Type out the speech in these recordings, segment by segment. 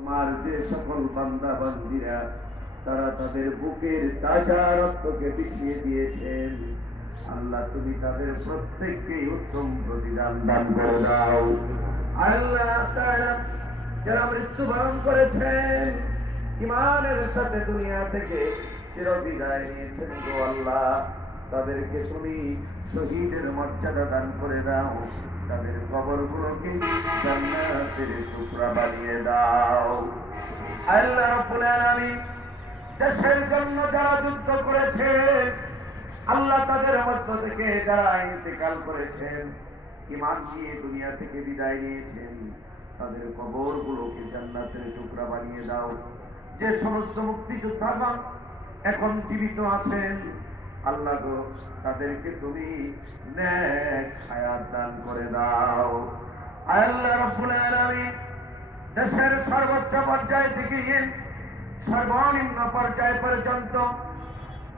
তোমার যে সকল বান্দা বান্দিরা তারা তাদের বুকের তাজা রক্তকে বিছিয়ে দিয়েছেন, আল্লাহ তুমি তাদের প্রত্যেককে উত্তম প্রতিদান দান করে দাও। আল্লাহ তাআলা যারা মৃত্যুবরণ করেছেন ঈমানের সাথে দুনিয়া থেকে চিরবিদায় নিয়েছেন গো আল্লাহ, তাদেরকে তুমি শহীদের মর্যাদা দান করে দাও, তাদের কবরগুলোকে জান্নাতের টুকরা বানিয়ে দাও। আল্লাহ রাব্বুল আলামিন দেশের জন্য যারা যুদ্ধ করেছে, আল্লাহ তাদের মধ্য থেকে যারা ইন্তেকাল করেছেন, ঈমান নিয়ে দুনিয়া থেকে বিদায় নিয়েছেন, তাদের কবরগুলোকে জান্নাতের টুকরা বানিয়ে দাও। যে সমস্ত মুক্তিযোদ্ধাগণ এখন জীবিত আছেন, আল্লাহ গো তাদেরকে তুমি নেক হায়াত দান করে দাও। আল্লাহ রাব্বুল আলামিন দেশের সর্বোচ্চ পর্যায় থেকে সর্বনিম্ন পর্যায় পর্যন্ত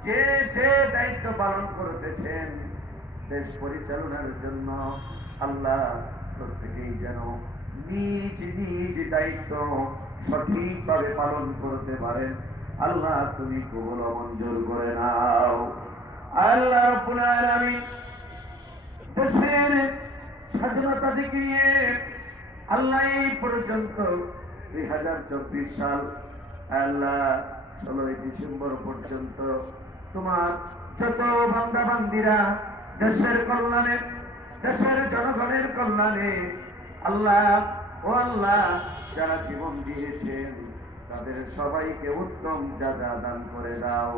যে যে দায়িত্ব পালন করতেছেন দেশ পরিচালনার জন্য, আল্লাহ প্রত্যেকেই যেন নিজ নিজ দায়িত্ব সঠিকভাবে পালন করতে পারেন, আল্লাহ তুমি কবুল ও মঞ্জুর করে নাও। আল্লাহ রাব্বুল আলামিন দেশের স্বাধীনতা থেকে নিয়ে আল্লাহ এই পর্যন্ত 2024 সাল আল্লাহ 16 ডিসেম্বর পর্যন্ত তোমার যত বান্দা বান্দিরা দেশের কল্যাণে, দেশের জনগণের কল্যাণে আল্লাহ ও আল্লাহ যারা জীবন দিয়েছেন তাদের সবাইকে উত্তম যাজা দান করে দাও।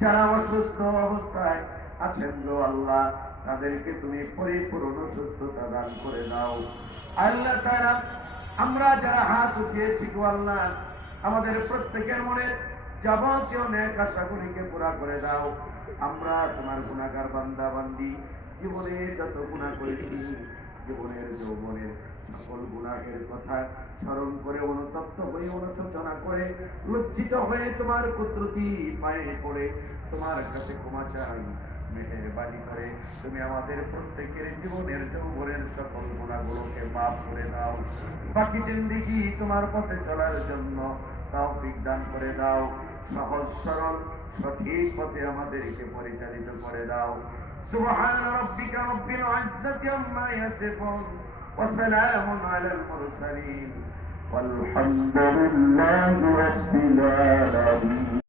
যারা অসুস্থ অবস্থায় আছেন গো আল্লাহ, তাদেরকে তুমি পরিপূর্ণ সুস্থতা দান করে দাও। আল্লাহ তাআলা আমরা যারা হাত উঠিয়েছি গো আল্লাহ, আমাদের প্রত্যেকের মনে যাবতীয় নেক আশাগুলিকে পুরা করে দাও। আমরা তোমার গুনাহগার বান্দা বান্দি, জীবনে যত গুনাহ করেছি, জীবনের যৌবনের সকল গুনাহের কথা স্মরণ করে অনুতপ্ত হয়ে অনুশোচনা করে লজ্জিত হয়ে তোমার কুদরতি পায়ে পড়ে তোমার কাছে ক্ষমা চাই। মেহেরবানি করে তুমি আমাদের প্রত্যেকের জীবনের যৌবনের সকল গুনাহগুলোকে মাফ করে দাও। বাকি জিন্দেগি তোমার পথে চলার জন্য তৌফিক দান করে দাও। সহজ সরল সঠিক পথে আমাদেরকে পরিচালিত করে দাও। সুবহান রাব্বিকা রাব্বিল ইজ্জাতি আম্মা ইয়াসিফুন ওয়া সালামুন আলাল মুরসালিন ওয়ালহামদুলিল্লাহি রাব্বিল আলামিন।